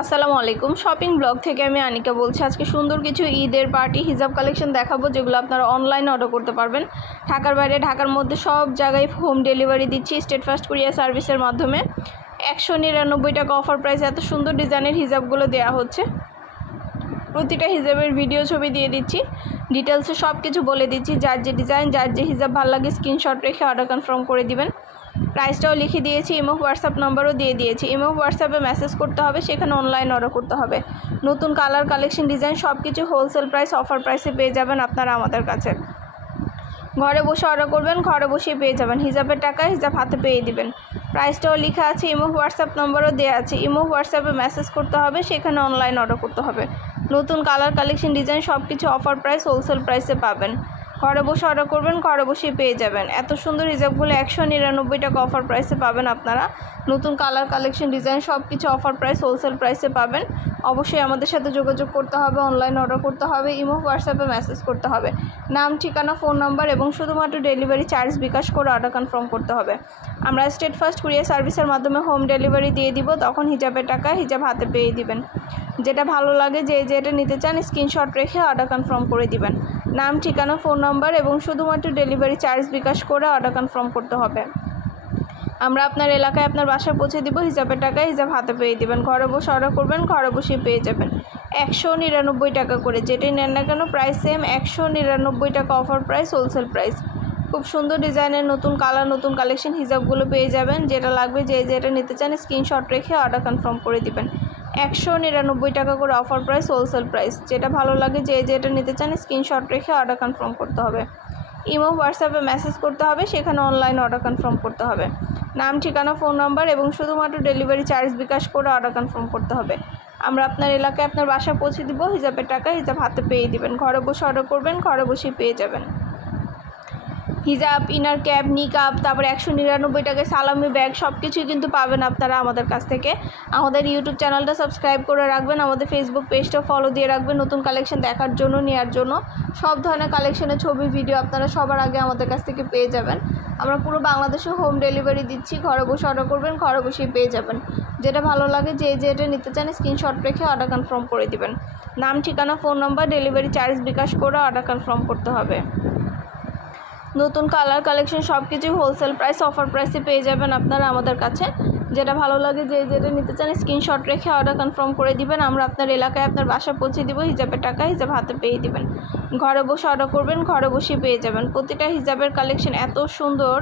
আসসালামু আলাইকুম shopping blog থেকে আমি আনিকা বলছি। আজকে সুন্দর কিছু ঈদের পার্টি হিজাব কালেকশন দেখাবো, যেগুলো আপনারা অনলাইনে অর্ডার করতে পারবেন। ঢাকার বাইরে, ঢাকার মধ্যে সব জায়গায় হোম ডেলিভারি দিচ্ছি স্টেট ফার্স্ট কুরিয়ার সার্ভিসের মাধ্যমে। 199 টাকা অফার প্রাইস এত সুন্দর ডিজাইনের হিজাবগুলো দেওয়া হচ্ছে। প্রতিটা হিজাবের ভিডিও ছবি দিয়ে দিচ্ছি, ডিটেলসে সব কিছু বলে দিচ্ছি। যার যে ডিজাইন, যার যে হিজাব ভালো লাগে স্ক্রিনশট রেখে অর্ডার কনফার্ম করে দিবেন। প্রাইসটাও লিখে দিয়েছি, ইমো হোয়াটসঅ্যাপ নাম্বারও দিয়ে দিয়েছি। ইমো হোয়াটসঅ্যাপে মেসেজ করতে হবে, সেখানে অনলাইন অর্ডার করতে হবে। নতুন কালার, কালেকশন, ডিজাইন সব কিছু হোলসেল প্রাইস, অফার প্রাইসে পেয়ে যাবেন আপনারা আমাদের কাছে। ঘরে বসে অর্ডার করবেন, ঘরে বসেই পেয়ে যাবেন। হিজাবের টাকা হিজাব হাতে পেয়ে দিবেন। প্রাইসটাও লেখা আছে, ইমো হোয়াটসঅ্যাপ নম্বরও দেওয়া আছে। ইমো হোয়াটসঅ্যাপে মেসেজ করতে হবে, সেখানে অনলাইন অর্ডার করতে হবে। নতুন কালার, কালেকশন, ডিজাইন সব কিছু অফার প্রাইস, হোলসেল প্রাইসে পাবেন। ঘরে বসে অর্ডার করবেন, ঘরে বসেই পেয়ে যাবেন। এত সুন্দর হিজাবগুলো 199 টাকা অফার প্রাইসে পাবেন আপনারা। নতুন কালার, কালেকশন, ডিজাইন সব কিছু অফার প্রাইস, হোলসেল প্রাইসে পাবেন। অবশ্যই আমাদের সাথে যোগাযোগ করতে হবে, অনলাইন অর্ডার করতে হবে, ইমো হোয়াটসঅ্যাপে মেসেজ করতে হবে। নাম, ঠিকানা, ফোন নাম্বার এবং শুধুমাত্র ডেলিভারি চার্জ বিকাশ করে অর্ডার কনফার্ম করতে হবে। আমরা স্টেট ফার্স্ট কুরিয়ার সার্ভিসের মাধ্যমে হোম ডেলিভারি দিয়ে দিব, তখন হিজাবের টাকা হিজাব হাতে পেয়ে দিবেন। যেটা ভালো লাগে, যে যেটা নিতে চান স্ক্রিনশট রেখে অর্ডার কনফার্ম করে দিবেন। নাম, ঠিকানা, ফোন নাম্বার এবং শুধুমাত্র ডেলিভারি চার্জ বিকাশ করে অর্ডার কনফার্ম করতে হবে। আমরা আপনার এলাকায় আপনার বাসায় পৌঁছে দিব, হিজাবের টাকা হিজাব হাতে পেয়ে দিবেন। ঘরে বসে অর্ডার করবেন, ঘরে বসেই পেয়ে যাবেন। 199 টাকা করে, যেটাই নেন না কেন প্রাইস সেম। 199 টাকা অফার প্রাইস, হোলসেল প্রাইস। খুব সুন্দর ডিজাইনের নতুন কালার, নতুন কালেকশন হিজাবগুলো পেয়ে যাবেন। যেটা লাগবে, যে যেটা নিতে চান স্ক্রিনশট রেখে অর্ডার কনফার্ম করে দিবেন। 199 টাকা করে অফার প্রাইস, হোলসেল প্রাইস। যেটা ভালো লাগে, যে যেটা নিতে চান স্ক্রিনশট রেখে অর্ডার কনফার্ম করতে হবে। ইমো হোয়াটসঅ্যাপে মেসেজ করতে হবে, সেখানে অনলাইন অর্ডার কনফার্ম করতে হবে। নাম, ঠিকানা, ফোন নাম্বার এবং শুধুমাত্র ডেলিভারি চার্জ বিকাশ করে অর্ডার কনফার্ম করতে হবে। আমরা আপনার এলাকায় আপনার বাসায় পৌঁছে দিব, হিজাবের টাকা হিজাব হাতে পেয়ে দিবেন। ঘরে বসে অর্ডার করবেন, ঘরে বসেই পেয়ে যাবেন। হিজাব, ইনার ক্যাপ, নিকাব, তারপরে 199 টাকায় সালামি ব্যাগ সব কিছুই কিন্তু পাবেন আপনারা আমাদের কাছ থেকে। আমাদের ইউটিউব চ্যানেলটা সাবস্ক্রাইব করে রাখবেন, আমাদের ফেসবুক পেজটা ফলো দিয়ে রাখবেন নতুন কালেকশন দেখার জন্য, নেওয়ার জন্য। সব ধরনের কালেকশনের ছবি, ভিডিও আপনারা সবার আগে আমাদের কাছ থেকে পেয়ে যাবেন। আমরা পুরো বাংলাদেশে হোম ডেলিভারি দিচ্ছি। ঘরে বসে অর্ডার করবেন, ঘরে বসেই পেয়ে যাবেন। যেটা ভালো লাগে, যে যেটা নিতে চান স্ক্রিনশট রেখে অর্ডার কনফার্ম করে দিবেন। নাম, ঠিকানা, phone number, delivery charge bKash করে অর্ডার কনফার্ম করতে হবে। নতুন কালার, কালেকশন সব কিছু হোলসেল প্রাইস, অফার প্রাইসে পেয়ে যাবেন আপনারা আমাদের কাছে। যেটা ভালো লাগে, যে যেটা নিতে চান স্ক্রিনশট রেখে অর্ডার কনফার্ম করে দিবেন। আমরা আপনার এলাকায় আপনার বাসা পৌঁছে দিব, হিজাবের টাকা হিজাব হাতে পেয়ে দিবেন। ঘরে বসে অর্ডার করবেন, ঘরে বসে পেয়ে যাবেন। প্রতিটা হিজাবের কালেকশন এত সুন্দর,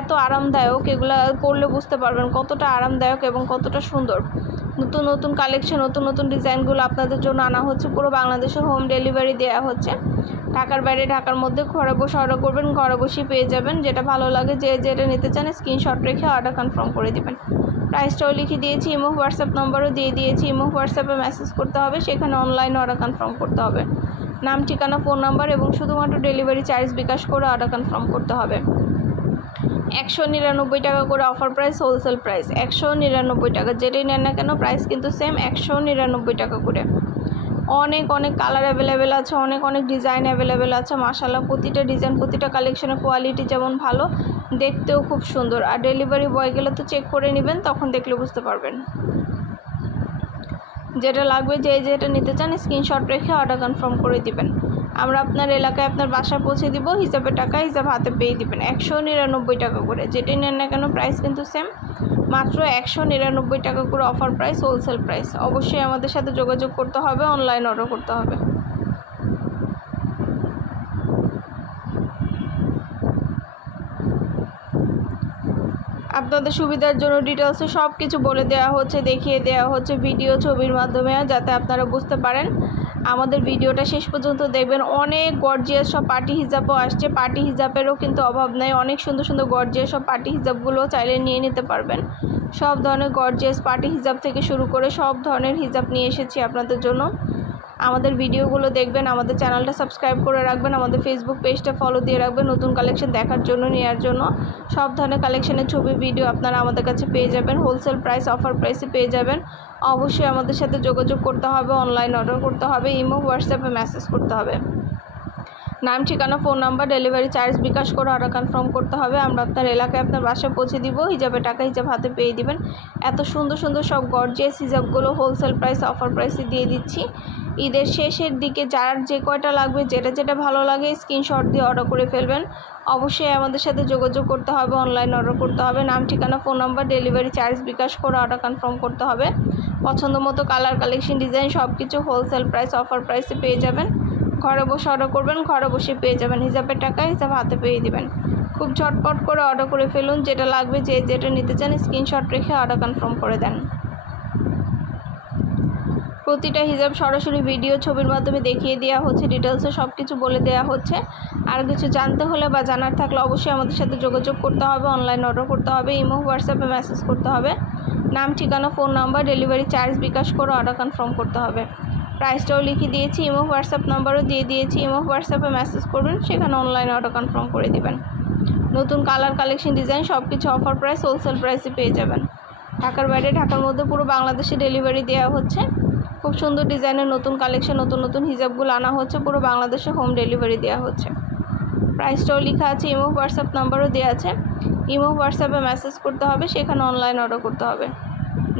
এত আরামদায়ক, এগুলো পরলে বুঝতে পারবেন কতটা আরামদায়ক এবং কতটা সুন্দর। নতুন নতুন কালেকশন, নতুন নতুন ডিজাইনগুলো আপনাদের জন্য আনা হচ্ছে। পুরো বাংলাদেশে হোম ডেলিভারি দেওয়া হচ্ছে। ঢাকার বাইরে, ঢাকার মধ্যে ঘরে বসে অর্ডার করবেন, ঘরে বসেই পেয়ে যাবেন। যেটা ভালো লাগে, যে যেটা নিতে চান স্ক্রিনশট রেখে অর্ডার কনফার্ম করে দিবেন। প্রাইসটাও লিখে দিয়েছি, ইমো হোয়াটসঅ্যাপ নম্বরও দিয়ে দিয়েছি। ইমো হোয়াটসঅ্যাপে মেসেজ করতে হবে, সেখানে অনলাইন অর্ডার কনফার্ম করতে হবে। নাম, ঠিকানা, ফোন নাম্বার এবং শুধুমাত্র ডেলিভারি চার্জ বিকাশ করে অর্ডার কনফার্ম করতে হবে। 199 টাকা করে অফার প্রাইস, হোলসেল প্রাইস। 199 টাকা, যেটাই নেন না কেন প্রাইস কিন্তু সেম। 199 টাকা করে। অনেক অনেক কালার অ্যাভেলেবেল আছে, অনেক অনেক ডিজাইন অ্যাভেলেবেল আছে। মাশাআল্লাহ, প্রতিটা ডিজাইন, প্রতিটা কালেকশনের কোয়ালিটি যেমন ভালো, দেখতেও খুব সুন্দর। আর ডেলিভারি বয় গেলে তো চেক করে নেবেন, তখন দেখলে বুঝতে পারবেন। যেটা লাগবে, যে যেটা নিতে চান স্ক্রিনশট রেখে অর্ডার কনফার্ম করে দিবেন। আমরা আপনার এলাকায় আপনার বাসায় পৌঁছে দিব, হিসাবের টাকা হিসাব হাতে পেয়ে দিবেন। 199 টাকা করে, যেটাই নেন না কেন প্রাইস কিন্তু সেম। মাত্র 199 টাকা করে অফার প্রাইস, হোলসেল প্রাইস। অবশ্যই আমাদের সাথে যোগাযোগ করতে হবে, অনলাইন অর্ডার করতে হবে। আপনাদের সুবিধার জন্য ডিটেলসে সব কিছু বলে দেওয়া হচ্ছে, দেখিয়ে দেওয়া হচ্ছে ভিডিও, ছবির মাধ্যমে, যাতে আপনারা বুঝতে পারেন। আমাদের ভিডিওটা শেষ পর্যন্ত দেখবেন। অনেক গর্জিয়াস সব পার্টি হিজাবও আসছে। পার্টি হিজাবেরও কিন্তু অভাব নেই। অনেক সুন্দর সুন্দর গর্জিয়াস সব পার্টি হিজাবগুলো চাইলে নিয়ে নিতে পারবেন। সব ধরনের গর্জিয়াস পার্টি হিজাব থেকে শুরু করে সব ধরনের হিজাব নিয়ে এসেছি আপনাদের জন্য। আমাদের ভিডিওগুলো দেখবেন, আমাদের চ্যানেলটা সাবস্ক্রাইব করে রাখবেন, আমাদের ফেসবুক পেজটা ফলো দিয়ে রাখবেন নতুন কালেকশন দেখার জন্য, নেওয়ার জন্য। সব ধরনের কালেকশনের ছবি, ভিডিও আপনারা আমাদের কাছে পেয়ে যাবেন। হোলসেল প্রাইস, অফার প্রাইসে পেয়ে যাবেন। অবশ্যই আমাদের সাথে যোগাযোগ করতে হবে, অনলাইন অর্ডার করতে হবে, ইমো হোয়াটসঅ্যাপে মেসেজ করতে হবে। নাম, ঠিকানা, phone number, delivery charge bKash করে অর্ডার কনফার্ম করতে হবে। আমরা আপনার এলাকায় আপনার বাসায় পৌঁছে দিব। হিজাবের টাকা হিজাব হাতে পেয়ে দিবেন। এত সুন্দর সুন্দর সব গর্জিয়াস হিজাবগুলো হোলসেল প্রাইস, অফার প্রাইসে দিয়ে দিচ্ছি। ঈদের শেষের দিকে যার যে কয়টা লাগবে, যেটা যেটা ভালো লাগে স্ক্রিনশট দিয়ে অর্ডার করে ফেলবেন। অবশ্যই আমাদের সাথে যোগাযোগ করতে হবে, অনলাইন অর্ডার করতে হবে। নাম, ঠিকানা, phone number, delivery charge bKash করে অর্ডার কনফার্ম করতে হবে। পছন্দ মতো কালার, কালেকশন, ডিজাইন সব কিছু হোলসেল প্রাইস, অফার প্রাইসে পেয়ে যাবেন। ঘরে বসে অর্ডার করবেন, ঘরে বসে পেয়ে যাবেন। হিজাবের টাকা হিসাব হাতে পেয়ে দিবেন। খুব ঝটপট করে অর্ডার করে ফেলুন। যেটা লাগবে, যে যেটা নিতে চান স্ক্রিনশট রেখে অর্ডার কনফার্ম করে দেন। প্রতিটা হিজাব সরাসরি ভিডিও ছবির মাধ্যমে দেখিয়ে দেওয়া হচ্ছে, ডিটেলসে সব কিছু বলে দেওয়া হচ্ছে। আর কিছু জানতে হলে বা জানার থাকলে অবশ্যই আমাদের সাথে যোগাযোগ করতে হবে, অনলাইন অর্ডার করতে হবে, ইমো হোয়াটসঅ্যাপে মেসেজ করতে হবে। নাম, ঠিকানা, phone number, delivery charge bKash করে অর্ডার কনফার্ম করতে হবে। প্রাইসটাও লিখে দিয়েছি, ইমো হোয়াটসঅ্যাপ নাম্বারও দিয়ে দিয়েছি। ইমো হোয়াটসঅ্যাপে মেসেজ করবেন, সেখানে অনলাইন অর্ডার কনফার্ম করে দিবেন। নতুন কালার, কালেকশন, ডিজাইন সব কিছু অফার প্রাইস, হোলসেল প্রাইসে পেয়ে যাবেন। ঢাকার বাইরে, ঢাকার মধ্যে পুরো বাংলাদেশে ডেলিভারি দেওয়া হচ্ছে। খুব সুন্দর ডিজাইনের নতুন কালেকশন, নতুন নতুন হিজাবগুলো আনা হচ্ছে, পুরো বাংলাদেশে হোম ডেলিভারি দেওয়া হচ্ছে। প্রাইসটাও লেখা আছে, ইমো হোয়াটসঅ্যাপ নাম্বারও দেওয়া আছে। ইমো হোয়াটসঅ্যাপে মেসেজ করতে হবে, সেখানে অনলাইন অর্ডার করতে হবে।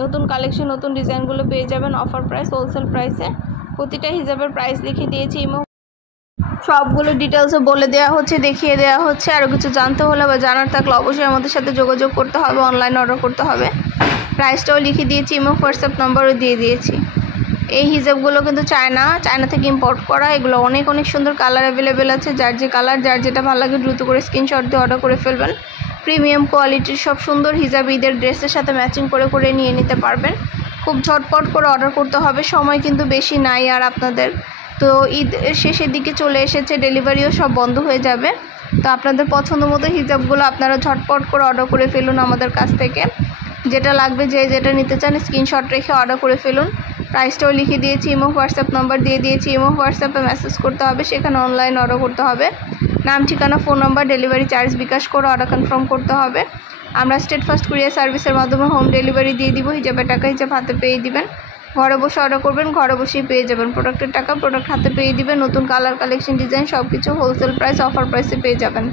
নতুন কালেকশন, নতুন ডিজাইনগুলো পেয়ে যাবেন অফার প্রাইস, হোলসেল প্রাইসে। প্রতিটা হিজাবের প্রাইস লিখে দিয়েছি, ইমো সবগুলো ডিটেলসে বলে দেওয়া হচ্ছে, দেখিয়ে দেওয়া হচ্ছে। আরও কিছু জানতে হলে বা জানার থাকলে অবশ্যই আমাদের সাথে যোগাযোগ করতে হবে, অনলাইন অর্ডার করতে হবে। প্রাইসটাও লিখে দিয়েছি, ইমো হোয়াটসঅ্যাপ নাম্বারও দিয়ে দিয়েছি। এই হিজাবগুলো কিন্তু চায়না থেকে ইম্পোর্ট করা। এগুলো অনেক অনেক সুন্দর কালার অ্যাভেলেবেল আছে। যার যে কালার, যার যেটা ভালো লাগে দ্রুত করে স্ক্রিনশট দিয়ে অর্ডার করে ফেলবেন। প্রিমিয়াম কোয়ালিটির সব সুন্দর হিজাব ঈদের ড্রেসের সাথে ম্যাচিং করে করে নিয়ে নিতে পারবেন। খুব ঝটপট করে অর্ডার করতে হবে, সময় কিন্তু বেশি নাই আর আপনাদের। তো ঈদ শেষের দিকে চলে এসেছে, ডেলিভারিও সব বন্ধ হয়ে যাবে। তো আপনাদের পছন্দ মতো হিজাবগুলো আপনারা ঝটপট করে অর্ডার করে ফেলুন আমাদের কাছ থেকে। যেটা লাগবে, যে যেটা নিতে চান স্ক্রিনশট রেখে অর্ডার করে ফেলুন। প্রাইসটাও লিখে দিয়েছি, ইমো হোয়াটসঅ্যাপ নাম্বার দিয়ে দিয়েছি। ইমো হোয়াটসঅ্যাপে মেসেজ করতে হবে, সেখানে অনলাইন অর্ডার করতে হবে। নাম, ঠিকানা, phone number, delivery charge bKash করে অর্ডার কনফার্ম করতে হবে। আমরা স্টেট ফার্স্ট কুরিয়ার সার্ভিসের মাধ্যমে হোম ডেলিভারি দিয়ে দিব। হিজাবের টাকা হিজাব হাতে পেয়ে দিবেন। ঘরে বসে অর্ডার করবেন, ঘরে বসেই পেয়ে যাবেন। প্রোডাক্টের টাকা প্রোডাক্ট হাতে পেয়ে দিবেন। নতুন কালার, কালেকশন, ডিজাইন সব কিছু হোলসেল প্রাইস, অফার প্রাইসে পেয়ে যাবেন।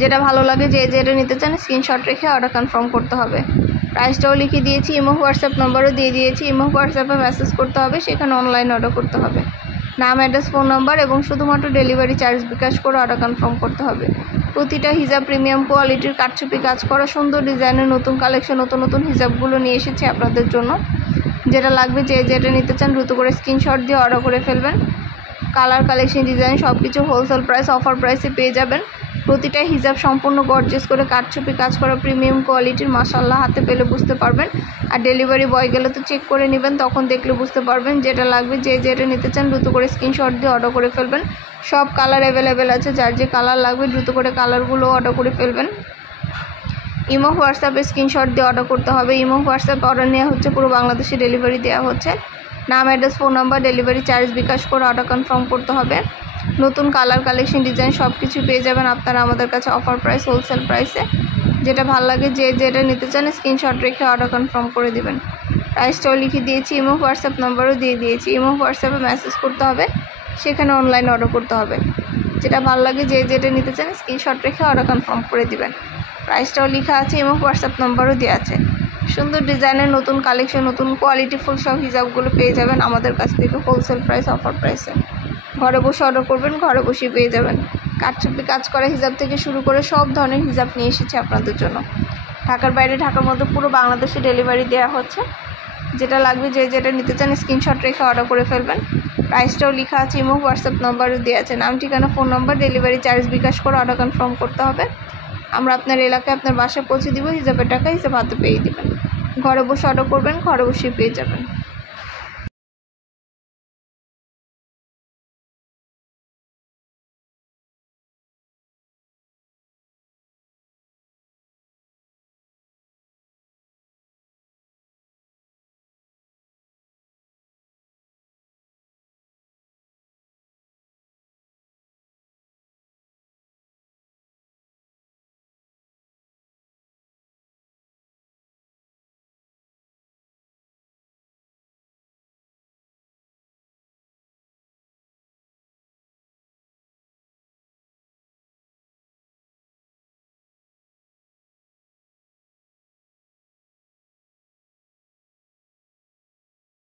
যেটা ভালো লাগে, যে যেটা নিতে চান স্ক্রিনশট রেখে অর্ডার কনফার্ম করতে হবে। প্রাইসটাও লিখে দিয়েছি, ইমো হোয়াটসঅ্যাপ নাম্বারও দিয়ে দিয়েছি। ইমো হোয়াটসঅ্যাপে মেসেজ করতে হবে, সেখানে অনলাইন অর্ডার করতে হবে। নাম, অ্যাড্রেস, ফোন নাম্বার এবং শুধুমাত্র ডেলিভারি চার্জ বিকাশ করে অর্ডার কনফার্ম করতে হবে। প্রতিটা হিজাব প্রিমিয়াম কোয়ালিটির কারচুপি কাজ করা সুন্দর ডিজাইনের নতুন কালেকশন, নতুন নতুন হিজাবগুলো নিয়ে এসেছি আপনাদের জন্য। যেটা লাগবে, যে যেটা নিতে চান দ্রুত করে স্ক্রিনশট দিয়ে অর্ডার করে ফেলবেন। কালার, কালেকশন, ডিজাইন সব কিছু হোলসেল প্রাইস, অফার প্রাইসে পেয়ে যাবেন। প্রতিটা হিজাব সম্পূর্ণ গর্জিয়াস করে কারচুপি কাজ করা প্রিমিয়াম কোয়ালিটির, মাশাআল্লাহ। হাতে পেলে বুঝতে পারবেন। আর ডেলিভারি বয় গেলে তো চেক করে নেবেন, তখন দেখলে বুঝতে পারবেন। যেটা লাগবে, যে যেটা নিতে চান দ্রুত করে স্ক্রিনশট দিয়ে অর্ডার করে ফেলবেন। সব কালার অ্যাভেলেবেল আছে, যার যে কালার লাগবে দ্রুত করে কালারগুলো অর্ডার করে ফেলবেন। ইমো হোয়াটসঅ্যাপে স্ক্রিনশট দিয়ে অর্ডার করতে হবে। ইমো হোয়াটসঅ্যাপ অর্ডার নেওয়া হচ্ছে, পুরো বাংলাদেশে ডেলিভারি দেওয়া হচ্ছে। নাম, address, phone number, delivery charge bKash করে অর্ডার কনফার্ম করতে হবে। নতুন কালার, কালেকশন, ডিজাইন সব কিছু পেয়ে যাবেন আপনারা আমাদের কাছে অফার প্রাইস, হোলসেল প্রাইসে। যেটা ভালো লাগে, যে যেটা নিতে চান স্ক্রিনশট রেখে অর্ডার কনফার্ম করে দিবেন। প্রাইসটাও লিখে দিয়েছি, ইমো হোয়াটসঅ্যাপ নাম্বারও দিয়ে দিয়েছি। ইমো হোয়াটসঅ্যাপে মেসেজ করতে হবে, সেখানে অনলাইন অর্ডার করতে হবে। যেটা ভালো লাগে, যে যেটা নিতে চান স্ক্রিনশট রেখে অর্ডার কনফার্ম করে দিবেন। প্রাইসটাও লেখা আছে, ইমো হোয়াটসঅ্যাপ নাম্বারও দেওয়া আছে। সুন্দর ডিজাইনের নতুন কালেকশন, নতুন কোয়ালিটি ফুল সব হিজাবগুলো পেয়ে যাবেন আমাদের কাছ থেকে হোলসেল প্রাইস, অফার প্রাইসে। ঘরে বসে অর্ডার করবেন, ঘরে বসেই পেয়ে যাবেন। কারচুপি কাজ করা হিজাব থেকে শুরু করে সব ধরনের হিজাব নিয়ে এসেছি আপনাদের জন্য। ঢাকার বাইরে, ঢাকার মধ্যে পুরো বাংলাদেশে ডেলিভারি দেওয়া হচ্ছে। যেটা লাগবে, যে যেটা নিতে চান স্ক্রিনশট রেখে অর্ডার করে ফেলবেন। প্রাইসটাও লেখা আছে, ইমো হোয়াটসঅ্যাপ নাম্বারও দেওয়া আছে। নাম, ঠিকানা, phone number, delivery charge bKash করে অর্ডার কনফার্ম করতে হবে। আমরা আপনার এলাকায় আপনার বাসায় পৌঁছে দিব। হিজাবের টাকা হিসাব হাতে পেয়ে দেবেন। ঘরে বসে অর্ডার করবেন, ঘরে বসেই পেয়ে যাবেন।